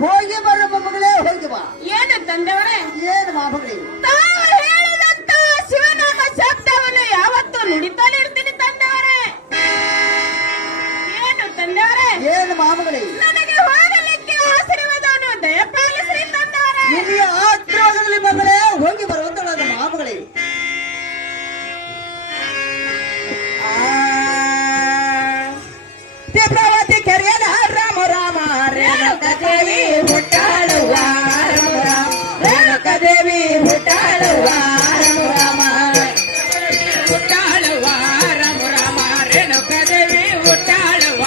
ಹೋಗಿ ಬರ ಮಗಳೇ ಹೋಗಿ ಬಾ. ಏನು ತಂದೆಯವರೇ? ಏನು ಮಾಮಗಳೇ? ತಾವು ಹೇಳಿದಂತ ಶಿವನಾಮ ಶಬ್ದವನ್ನು ಯಾವತ್ತೂ ನುಡಿತಾನೆ ಇರ್ತೀನಿ ತಂದೆಯವರೇ. ಏನು ತಂದೆಯವರೇ? ಏನು ಮಾಮಗಳೇ? ನನಗೆ ಹೋಗಲಿಕ್ಕೆ ಆಶೀರ್ವಾದವನ್ನು ದಯಪಾಲಿಸ್ರಿ ತಂದೆಯವರೇ. ನಿನಗೆ ಆಶೀರ್ವಾದದಲ್ಲಿ ಮಗಳೇ ಹೋಗಿ ಬರುವಂತಳಾದ ಮಾಮಗಳೇ. ತಿಪ್ರವತಿ ಕೆರೆಯದ ರಾಮ ರಾಮ ರೇಣುಕದೇವಿ ಹುಟ್ಟಾಳುವ ರಾಮ ರಾಮ ರೇಣುಕದೇವಿ ಹುಟ್ಟಾಳುವ ರಾಮ ರಾಮ ಹುಟ್ಟಾಳುವ ರಾಮ ರಾಮ ರೇಣುಕದೇವಿ ಹುಟ್ಟಾಳುವ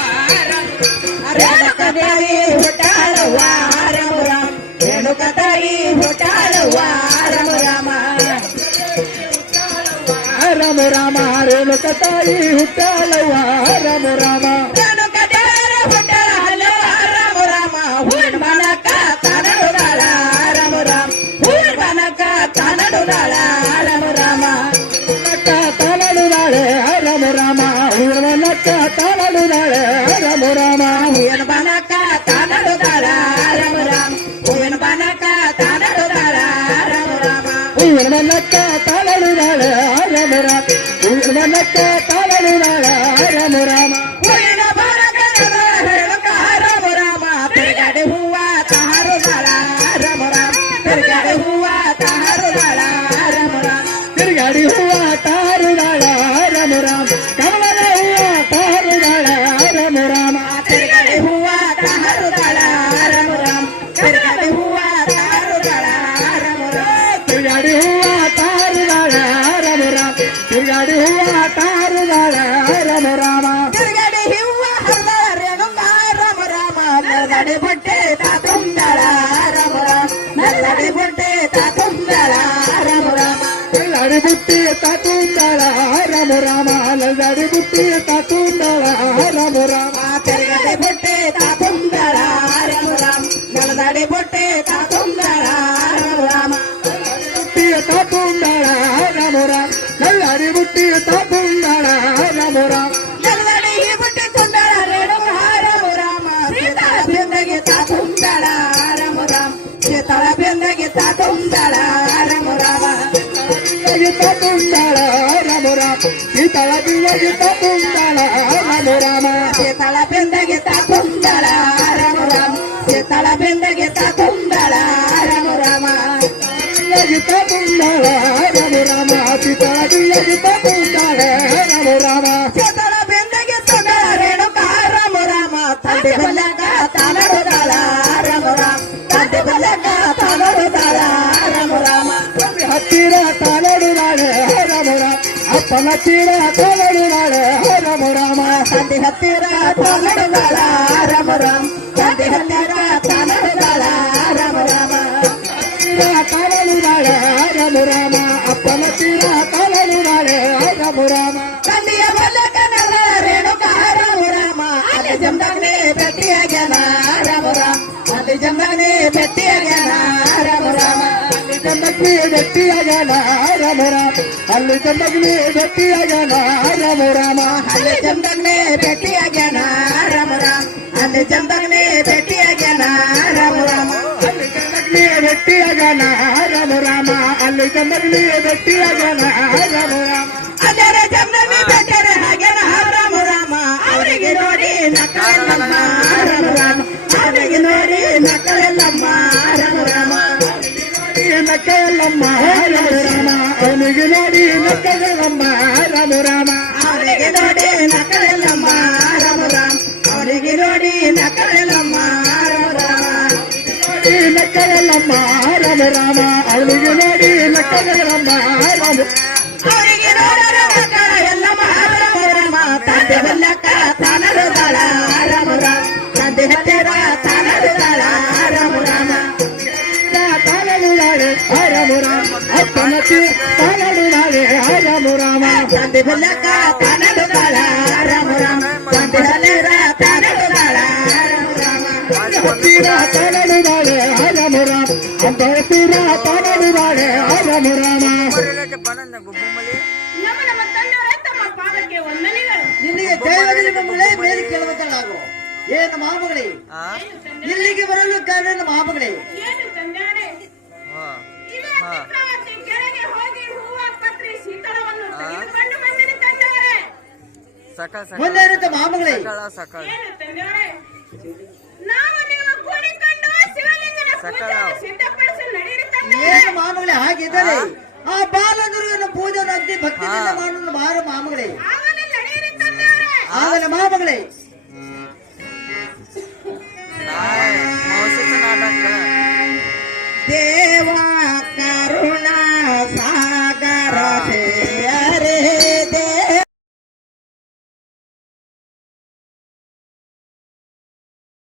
ರೇಣುಕದೇವಿ ಹುಟ್ಟಾಳುವ ರಾಮ ರಾಮ ರೇಣುಕದೇವಿ ಹುಟ್ಟಾಳುವ ರಾಮ ರಾಮ ರಾಮ ರಾಮ ರೇಣುಕತಾಯಿ ಹುಟ್ಟಾಳವ್ವ ರಾಮ ರಾಮ ರೇಣುಕದೇವರ ಹುಟ್ಟಾಳ ರಾಮ ರಾಮ ಹೂವಿನ ಬನಕ ತಾನಡುದಾಳ ರಾಮ ರಾಮ ಹೂವಿನ ಬನಕ ತಾನಡುದಾಳ ರಾಮ ರಾಮ ತಾನಡುದಾಳೆ ರಾಮ ರಾಮ ಹೂವನಕ್ಕ ತಾನಡುದಾಳೆ ರಾಮ ರಾಮ ಹೂವಿನ ಬನಕ ತಾನಡುದಾಳ ರಾಮ ರಾಮ ಹೂವಿನ ಬನಕ ತಾನಡುದಾಳ ರಾಮ ರಾಮ ಹೂವನಕ್ಕ ತಾನಡುದಾಳೆ ರಾಮ ರಾಮ ಹೂವನಕ್ಕ ತಾನಡುದಾಳೆ ರಾಮ ರಾಮ ಹೂವಿನ ಬನಕ ರೇಣುಕ ರಾಮ ರಾಮ ತಿರುಗಾಡಿ ಹೂವ ತಾರುದಾಳ ರಾಮ ರಾಮ ತಿರುಗಾಡಿ ಹೂವ ತಾರುದಾಳ ರಾಮ ರಾಮ ತಿರುಗಾಡಿ ಹೂವ ತಾರುದಾಳ ರಾಮ ರಾಮ ಕಮಲದ ಹೂವ ತಾರುದಾಳ ರಾಮ ರಾಮ ತಿರುಗಾಡಿ ಹೂವ ತಾರುದಾಳ ರಾಮ ರಾಮ ತಿರುಗಾಡಿ ಹೂವ ತಾರುದಾಳ ರಾಮ ರಾಮ ತಿರುಗಾಡಿ ಹೂವ ತಾರುದಾಳ ರಾಮ ರಾಮ ತಿರುಗಾಡಿ ಹೂವ ತಾರುದಾಳ ರಾಮ ರಾಮ ತಿರುಗಾಡಿ ಹೂವ ಹರಿದ ರೇಣುಕ ರಾಮ ರಾಮ ನಲ್ಗಡಿ ಬಟ್ಟೆ ತಾತುಂದಳ ರಾಮ ರಾಮ ನಲ್ಗಡಿ ಬಟ್ಟೆ ತಾತುಂದಳ ರಾಮ ರಾಮ ಲಡಿ ಬುಟ್ಟಿ ತಾತುಂದಾಳ ರಾಮ ರಾಮ ಲಡಿ ಬುಟ್ಟಿ ತಾತುಂದಾಳ ರಾಮ ರಾಮ ತಿರುಗಡೆ ಬೊಟ್ಟೆ ತಾತುಂದಳ ರಾಮ ರಾಮ ನಲದಡಿ ಬೊಟ್ಟೆ ತಾತುಂದಳ ರಾಮ ರಾಮ ಬುಟ್ಟಿ ತಾತುಂದಾಳ ರಾಮ ರಾಮ ಲಡಿ ಬುಟ್ಟಿ ತಾತುಂದಾಳ ರಾಮ ರಾಮ ನಲದಡಿ ಬೊಟ್ಟೆ ತುಂದಳ ರೇಣುಕ ರಾಮ ರಾಮ ಸೀತಾಳ ಬೆಂದಗೆ ತಾತುಂದಳ ರಾಮ ರಾಮ ಸೀತಾಳ ಬೆಂದಗೆ ತಾತುಂದಳ ರಾಮ ರಾಮ ತಾತುಂದಾಳ ರಾಮ ರಾಮ ಸೀತಾಳ ಬಿಂದಗೆ ತಾತುಂದಾಳ ರಾಮ ರಾಮ ಸೀತಾಳ ಬೆಂದಗೆ ತಾತುಂದಳ ರಾಮ ರಾಮ ಸೀತಾಳ ಬೆಂದಗೆ ತಾತುಂದಳ ರಾಮ ರಾಮ ತಾತುಂದಾಳ ರಾಮ ರಾಮ ಸೀತಾಳ ಬಿಂದಗೆ ತಾತುಂದಾಳ ರಾಮ ರಾಮ ಸೀತಾಳ ಬೆಂದಗೆ ತುಂದಳ ರೇಣುಕ ರಾಮ ರಾಮ ತಂದೆ ಬಲ್ಲಕ ತಾನಡುದಾಳ ರಾಮ ರಾಮ ತಂದೆ ಬಲ್ಲಕ ತಾನಡುದಾಳ ರಾಮ ರಾಮ ಹತ್ತಿರ ತಾನಡುದಾಳೆ ರಾಮ ರಾಮ ಅಪ್ಪನ ತೀರ ತಾನಡುದಾಳೆ ರಾಮ ರಾಮ ತಂದೆ ಹತ್ತಿರ ತಾನಡುದಾಳ ರಾಮ ರಾಮ ತಂದೆ ಹತ್ತಿರ ತಾನಡುದಾಳ ರಾಮ ರಾಮ ತಾನಡುದಾಳೆ ರಾಮ ರಾಮ ಅಪ್ಪನ ತೀರ ತಾನಡುದಾಳೆ ರಾಮ ರಾಮ ತಂದೆಯ ಬಲ್ಲಕ ನಲ್ಲ ರೇಣುಕ ರಾಮ ರಾಮ ಅಲ್ಲಿ ಜಮದಾಗ್ನೆ ಭೇಟಿಯಾಗ್ಯಾನ ರಾಮ ರಾಮ ಅಲ್ಲಿ ಜಮದಾಗ್ನೆ ಭೇಟಿಯಾಗ್ಯಾನ ರಾಮ ರಾಮ ಚಂದಗ್ನಿ ಗಟ್ಟಿಯಾಗಣ ರಾಮ ರಾಮ ಅಲ್ಲಿ ಚಂದಗ್ನಿ ಗಟ್ಟಿಯಾಗಣ ರಾಮ ರಾಮ ಅಲ್ಲಿ ಜಮದಾಗ್ನೆ ಭೇಟಿಯಾಗ್ಯಾನ ರಾಮ ರಾಮ ಅಲ್ಲಿ ಜಮದಾಗ್ನೆ ಭೇಟಿಯಾಗ್ಯಾನ ರಾಮ ರಾಮ ಅಲ್ಲಿ ಚಂದಗ್ನಿ ಗಟ್ಟಿಯಾಗಣ ರಾಮ ರಾಮ ಅಲ್ಲಿ ಚಂದಗ್ನಿ ಗಟ್ಟಿಯಾಗಣ ರಾಮ ರಾಮ ಅದರ ಜಮದಾಗ್ನೆ ಭೇಟಿಯಾರ ಹಾಗ್ಯಾನ ರಾಮ ರಾಮ ಅವರಿಗೆ ನೋಡಿ ನಕ್ಕಳೆಲ್ಲಮ್ಮ ರಾಮ ರಾಮ ಅವರಿಗೆ ನೋಡಿ ನಕ್ಕಳೆಲ್ಲಮ್ಮ ರಾಮ ರಾಮ ನಕ್ಕಲ್ಲಮ್ಮ ರಾಮ ರಾಮ ಅವನಿಗೆ ನೋಡಿ ನಕ್ಕಲ್ಲಮ್ಮ ರಾಮ ರಾಮ ಅವರಿಗೆ ನೋಡಿ ನಕ್ಕಳೆಲ್ಲಮ್ಮ ರಾಮ ರಾಮ ಅವರಿಗೆ ನೋಡಿ ನಕ್ಕಳೆಲ್ಲಮ್ಮ ರಾಮ ರಾಮ ನಕ್ಕಲ್ಲಮ್ಮ ರಾಮ ರಾಮ ಅವನಿಗೆ ನೋಡಿ ನಕ್ಕಲ್ಲಮ್ಮ ರಾಮ ಅವರಿಗೆ ನೋಡರ ಮಕ್ಕಳ ಎಲ್ಲಮ್ಮ ರಾಮ ರಾಮ ತಂದೆ ಬಲ್ಲಕ ತಾನಡುದಾಳ ರಾಮ ರಾಮ ತಂದೆ ಹತ್ತಿರ ತಾನಡುದಾಳ ರಾಮ ರಾಮ ತಾನಡುದಾಳೆ ರಾಮ ರಾಮ ಅಪ್ಪನ ತಾನಡುದಾಳೆ ರಾಮ ರಾಮ ತಂದೆ ಬಲ್ಲಕ ತಾನಡುದಾಳ ರಾಮ ರಾಮ ತಂದೆ ಹತ್ತಿರ ತಾನಡುದಾಳ ರಾಮ ರಾಮ ಹತ್ತಿರ ತಾನಡುದಾಳೆ ರಾಮ ರಾಮ ಅಂತ ಹತ್ತಿರ ತಾನಡುದಾಳೆ ರಾಮ ರಾಮ ನಮ್ಮ ತಂದೆಯವರೇ ತಮ್ಮ ಪಾದಕ್ಕೆ ವಂದನೆಗಳು. ನಿನಗೆ ದೈವದಲ್ಲಿ ಮಗಳೇ ಮೇಲೆ ಕೇಳುವಂತಳಾಗು. ಏನು ಮಾಮಗಳೇ ಆ ಇಲ್ಲಿಗೆ ಬರಲು ಕಾರಣ ಮಾಮಗಳೇ ಏನು ತಂದಾರೆ ಹಾ ಇದೇ ಹಾ ಚಕ್ರವರ್ತಿ ಕೆಳಗೆ ಹೋಗಿ ಹೂವ ಪತ್ರಿ ಶೀತಳವನ್ನು ತೆಗೆದುಕೊಂಡು ಬಂದಿರಿ ತಂದಾರೆ ಸಕಾಳ ಮುಂದೇನಿತ್ತು ಮಾಮಗಳೇ ಸಕಾಳ ಏನು ತಂದಾರೆ ನಾವು ನೀವು ಕೂಡಿಕೊಂಡು ಶಿವಲಿಂಗನ ಪೂಜೆಯನ್ನು ಸಿದ್ಧಪಡಿಸಿ ನಡೆಯಿರಿ ತಂದಾರೆ ಏನು ಮಾಮಗಳೇ ಹಾಗಿದ್ದರೆ ಆ ಬಾಲದುರ್ಗನ ಪೂಜೆ ಅಗ್ದಿ ಭಕ್ತಿಯಿಂದ ಮಾಡಲು ಮಾರ ಮಾಮಗಳೇ ಆಗಲೇ ನಡೆಯಿರಿ ತಂದಾರೆ ಆಗಲೇ ಮಾಮಗಳೇ ಮೌಸಿಕ ನಾಟಕ